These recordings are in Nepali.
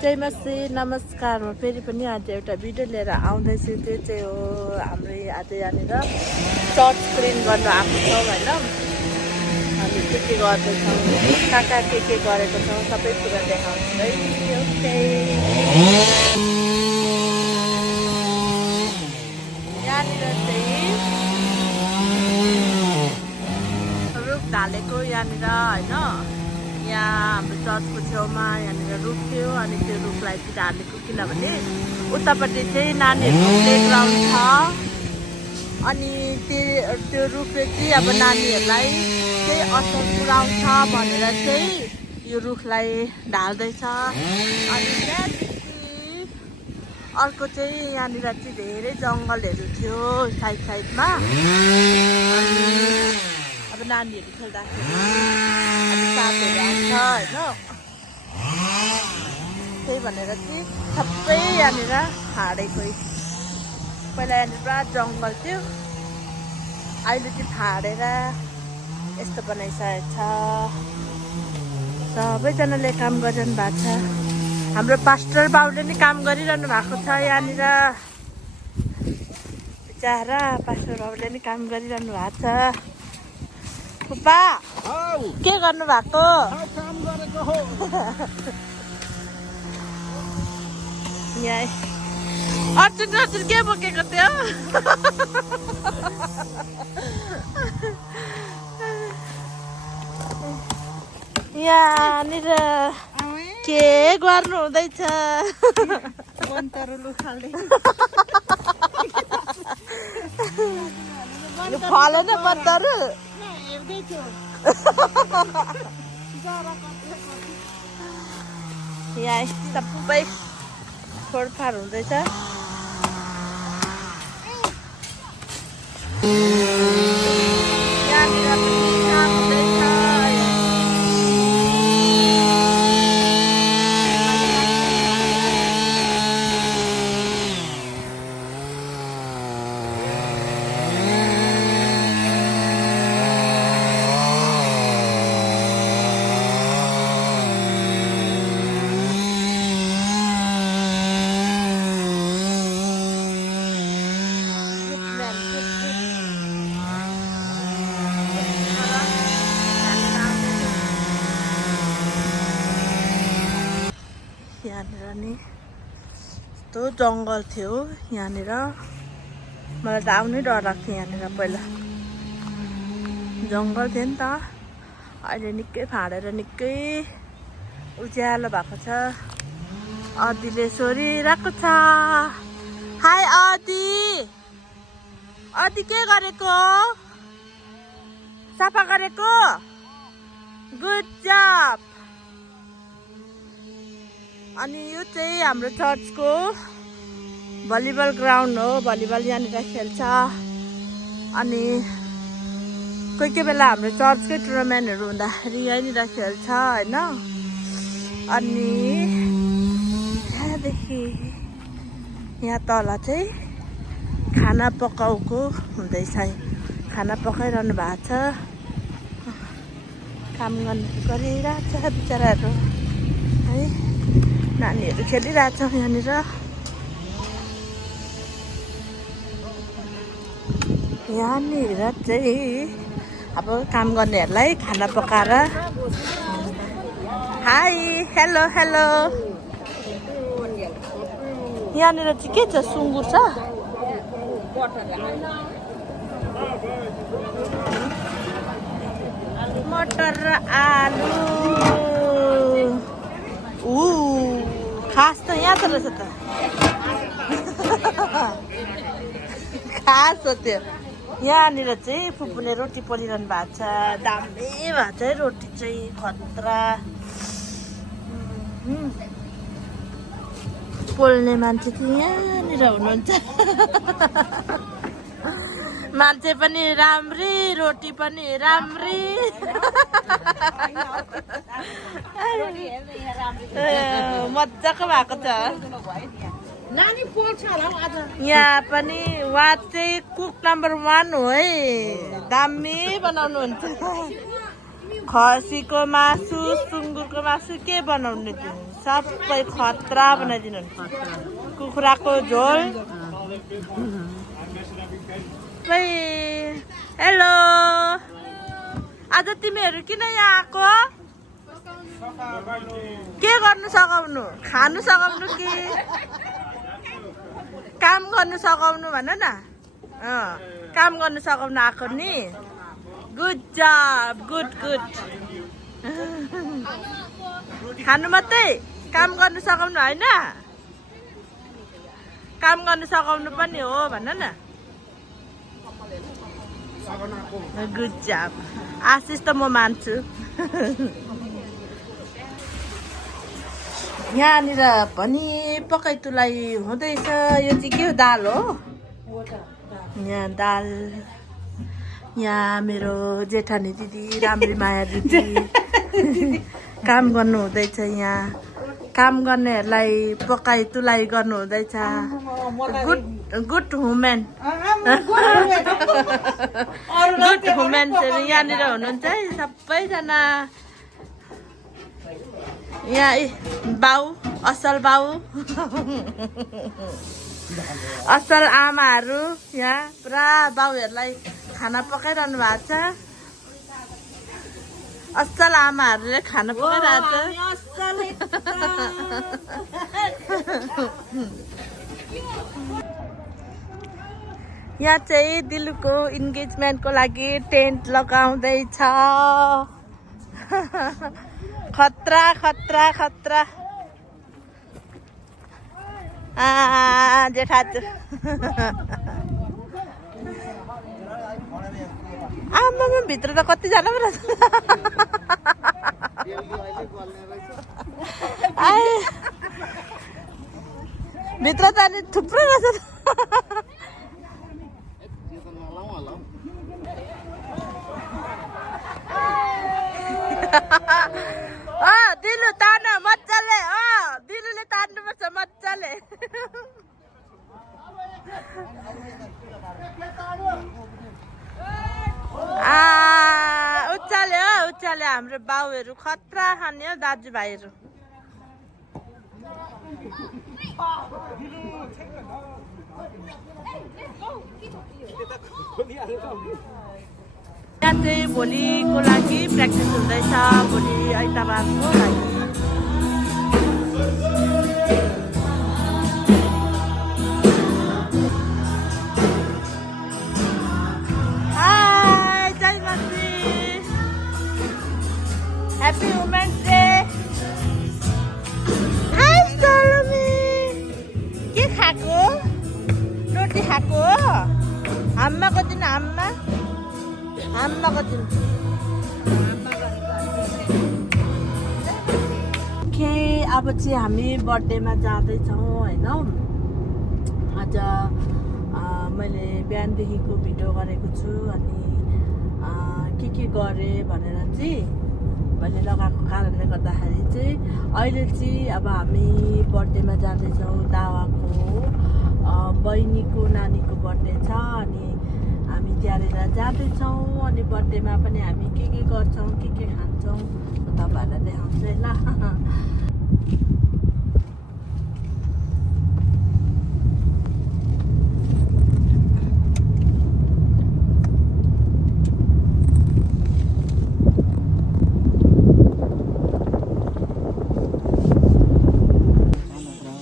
जयमसी नमस्कार। म फेरि पनि आज एउटा भिडियो लिएर आउँदैछु। त्यो चाहिँ हो हाम्रो आज यहाँनिर चर्च क्लिन गर्न आएको छौँ होइन। हामी के गर्दैछौँ, कहाँ के गरेको छौँ सबै कुरा देखाउँदै यहाँनिर चाहिँ रुख ढालेको यहाँनिर होइन। यहाँ हाम्रो चर्चको छेउमा यहाँनिर रुख थियो अनि त्यो रुखलाई चाहिँ ढालेको, किनभने उतापट्टि चाहिँ नानीहरूको प्लेग्राउन्ड छ अनि त्यो रुखले चाहिँ अब नानीहरूलाई चाहिँ असर पुऱ्याउँछ भनेर चाहिँ यो रुखलाई ढाल्दैछ। अनि त्यहाँदेखि अर्को चाहिँ यहाँनिर चाहिँ धेरै जङ्गलहरू थियो साइडमा। अनि अब नानीहरू खेल्दाखेरि साथहरू आउँछ होइन, त्यही भनेर चाहिँ सबै यहाँनिर फाडेको। पहिला यहाँनिर पुरा जङ्गल थियो, अहिले चाहिँ फाडेर यस्तो बनाइसकेको छ। सबैजनाले काम गरिरहनु भएको छ। हाम्रो पास्टर बाउले नि काम गरिरहनु भएको छ यहाँनिर। बिचारा पास्टर बाउले नि काम गरिरहनु भएको छ। पुप्पा के गर्नु भएको? अर्जुन के बोकेको थियो? यहाँनिर के गर्नु हुँदैछ? फलेन बन्तरु यहाँ सबै फोडफाड हुँदैछ। यहाँनिर पनि काम हुँदैछ। यहाँनिर नि यस्तो जङ्गल थियो यहाँनिर। मलाई त आउनै डर लाग्थ्यो यहाँनिर। पहिला जङ्गल थियो नि त, अहिले निकै फाडेर निकै उज्यालो भएको छ। अदिले सोरिरहेको छ। हाई अदि, अदि के गरेको? सफा गरेको? गुड जब। अनि यो चाहिँ हाम्रो चर्चको भलिबल ग्राउन्ड हो। भलिबल यहाँनिर खेल्छ। अनि कोही बेला हाम्रो चर्चकै टुर्नामेन्टहरू हुँदाखेरि यहीँनिर खेल्छ होइन। अनि त्यहाँदेखि यहाँ तल चाहिँ खाना पकाउको हुँदैछ। खाना पकाइरहनु भएको छ। काम गर्नु गरिरहेछ बिचराहरू है। नानीहरू खेलिरहेछ यहाँनिर। यहाँनिर चाहिँ अब काम गर्नेहरूलाई खाना पकाएर। Hi hello hello. यहाँनिर चाहिँ के छ? सुँगुर छ। मटर र आलु। खास त यहाँ त रहेछ त। खास हो त्यो। यहाँनिर चाहिँ फुपूले रोटी पोलिरहनु भएको छ। दामी भएको छ रोटी चाहिँ खतरा। पोल्ने मान्छे चाहिँ यहाँनिर हुनुहुन्छ। मान्छे पनि राम्री, रोटी पनि राम्री। मजाको भएको छ। यहाँ पनि उहाँ चाहिँ कुक नम्बर 1 हो है। दामी बनाउनुहुन्छ। खसीको मासु, सुँगुरको मासु के बनाउने त्यो सबै खतरा बनाइदिनु कुखुराको झोल हेलो आज तिमीहरू किन यहाँ आएको के गर्नु सघाउनु खानु सघाउनु कि काम गर्नु सघाउनु भन न काम गर्नु सघाउनु आएको नि गुड जब गुड गुड खानु मात्रै काम गर्नु सघाउनु होइन काम गर्नु सघाउनु पनि हो भन न गुड जब आशिष त म मान्छु यहाँनिर पनि पकाइतुलाई हुँदैछ यो चाहिँ के हो दाल हो यहाँ दाल यहाँ मेरो जेठानी दिदी राम्री माया दिदी काम गर्नु हुँदैछ यहाँ काम गर्नेहरूलाई पकाइतुलाई गर्नु हुँदैछ good good women good women चाहिँ यहाँनिर हुनुहुन्छ है सबैजना यहाँ बाउ असल बाउ असल आमाहरू यहाँ पुरा बाउहरूलाई खाना पकाइरहनु भएको छ असल आमाहरूले खाना पकाइरहेको यहाँ चाहिँ दिलुको इन्गेजमेन्टको लागि टेन्ट लगाउँदैछ खतरा खतरा खतरा जेठाजु आमामा भित्र त कतिजना पो रहेछ भित्र त अनि थुप्रो रहेछ दिलु तान मजाले दिलुले तान्नुपर्छ मजाले उचाल्यो हाम्रो बाउहरू खतरा खाने हो दाजुभाइहरू यहाँ चाहिँ भोलिको लागि प्र्याक्टिस हुँदैछ भोलि आइतबारको लागि Happy Women's Day! Hi, Salome! के खाएको? रोटी खाएको? आम्माको दिन आम्माको दिन के अब चाहिँ हामी बर्थडेमा जाँदैछौँ होइन आज मैले बिहानदेखिको भिडियो गरेको छु अनि के गरेँ भनेर चाहिँ मैले लगाएको कारणले गर्दाखेरि चाहिँ अहिले चाहिँ अब हामी बर्थडेमा जाँदैछौँ दावाको बहिनीको नानीको बर्थडे छ अनि हामी त्यहाँनिर जाँदैछौँ अनि बर्थडेमा पनि हामी के गर्छौँ के खान्छौँ तपाईँहरूलाई देखाउँछु है ल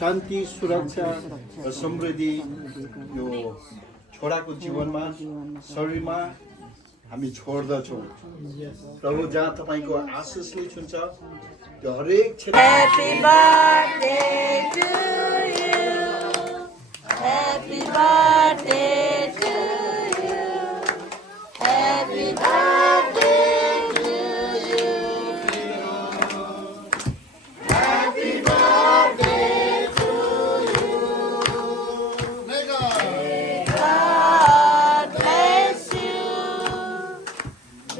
शान्ति सुरक्षा र समृद्धि यो छोराको जीवनमा शरीरमा हामी छोड्दछौँ प्रभु जहाँ तपाईँको आशिषले छुन्छ त्यो हरेक क्षेत्र Happy birthday to you Happy birthday to you Happy birthday to you Happy birthday to you May God bless you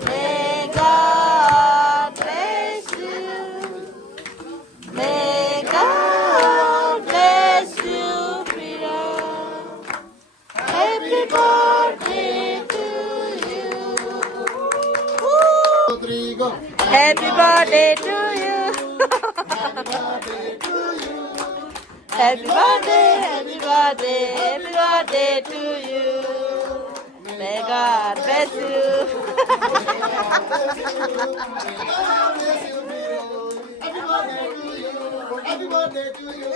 May God bless you May God bless you, Peter. Happy birthday to you. Woo! Happy birthday to you. Happy birthday, happy birthday, happy birthday to you. May God bless you. Happy birthday to you.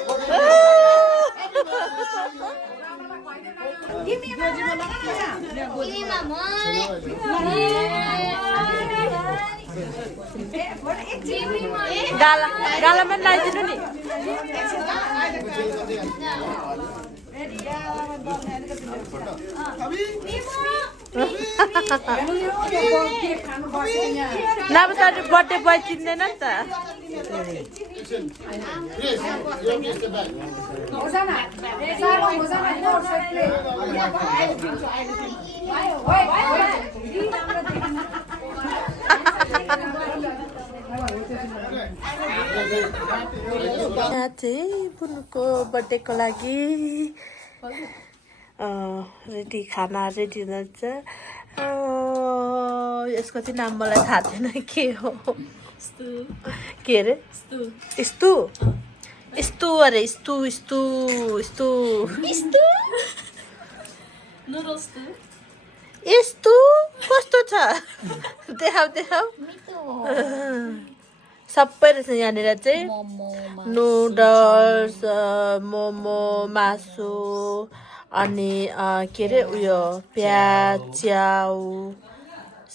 Give me my Gala man naidinu ni. Nama tadi birthday boy चिन्दैन नि त यहाँ चाहिँ बुनुको बर्थडेको लागि रेडी खाना रेडी हुनुहुन्छ यसको चाहिँ नाम मलाई थाहा छैन के हो के अरे यस्तो यस्तो अरे यस्तो यस्तो यस्तो यस्तो कस्तो छ देखाऊ देखाऊ सबै रहेछ यहाँनिर चाहिँ नुडल्स मोमो मासु अनि के अरे उयो प्याज च्याउ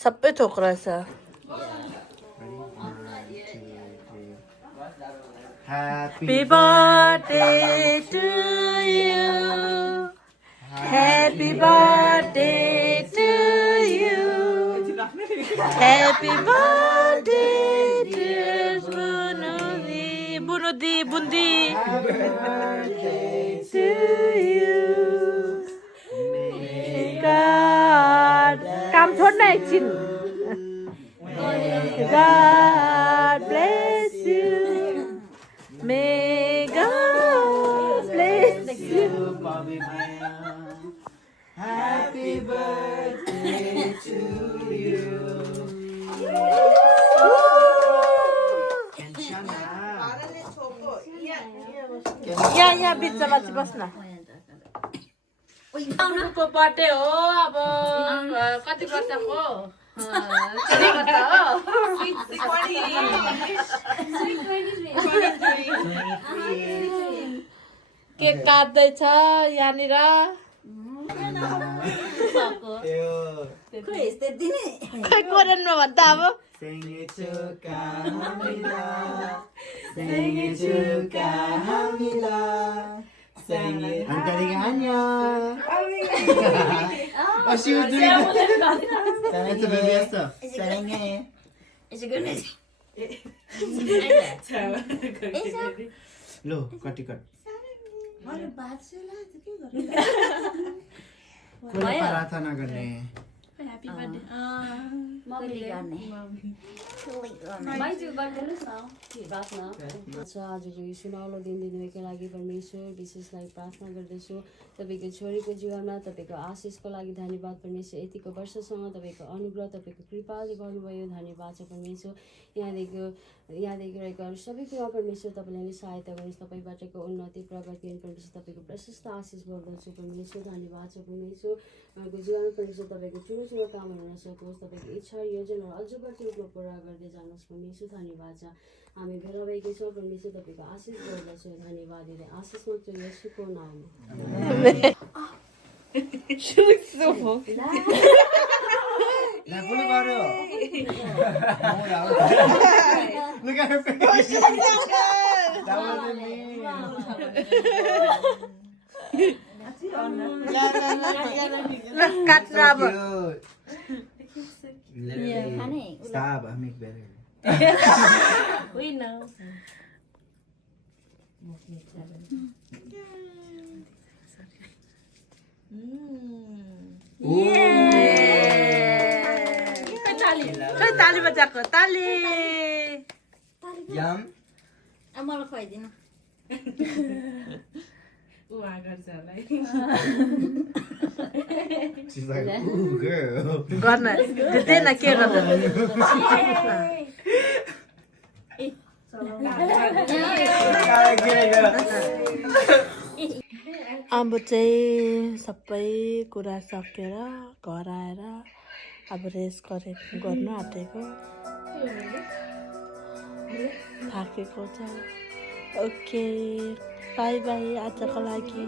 सबै थोक रहेछ Happy birthday to you. Happy birthday to you. Happy birthday dear Bunudi Bundi. Happy birthday to you. May God come to next. God bless you. May God bless you. Happy birthday to you. यहाँ बिचमा चाहिँ बस्न उनको बर्थडे हो अब कति वर्षको केक काट्दैछ यहाँनिर खै कोरियनमा भन्दा अब 생일 축하합니다. 생일 축하합니다. 생일 한달이가 안녕. What she was doing? It's a baby 했어. 사랑해. Is it good? लो कटी कट. कोही प्रार्थना गर्ने. Happy birthday. आजको यो सुनौलो दिन दिनुको लागि परमेश्वर विशेषलाई प्रार्थना गर्दछु तपाईँको छोरीको जीवनमा तपाईँको आशिषको लागि धन्यवाद परमेश्वर यतिको वर्षसम्म तपाईँको अनुग्रह तपाईँको कृपाले गर्नुभयो धन्यवाद छ परमेश्वर यहाँदेखि रहेको अरू सबै कुरा परमेश्वर तपाईँले नै सहायता गर्नुहोस् तपाईँबाटको उन्नति प्रगति अनि परमेश्वर तपाईँको प्रशस्त आशिष गर्दछु परमेश्वर धन्यवाद छ परमेश्वर उहाँको जीवनमा परमेश्वर तपाईँको ठुलो ठुलो कामहरू हुन सकोस् तपाईँको इच्छा योजनाहरू अझ बढी रूपमा पुरा गर्दै जानुहोस् परमेश्वर धन्यवाद छ हामी भेला भएकै छौँ परमेश्वर तपाईँको आशिष गर्दछौँ धन्यवाद दिँदै आशिष मात्र यसुको नाममा ला बोल्नु पर्यो. Look at her face. That wasn't me. काट्न अब Cute. Stop, I make better. We know. खै ताली बजाएको ताली Yum. मलाई खुवाइदिनु She's like, ooh, girl. गर्न दिँदैन के गर्दैन अब चाहिँ सबै कुरा सकेर घर आएर अब रेस्ट गर्नु आँटेको थाकेको छ ओके बाई बाई आजको लागि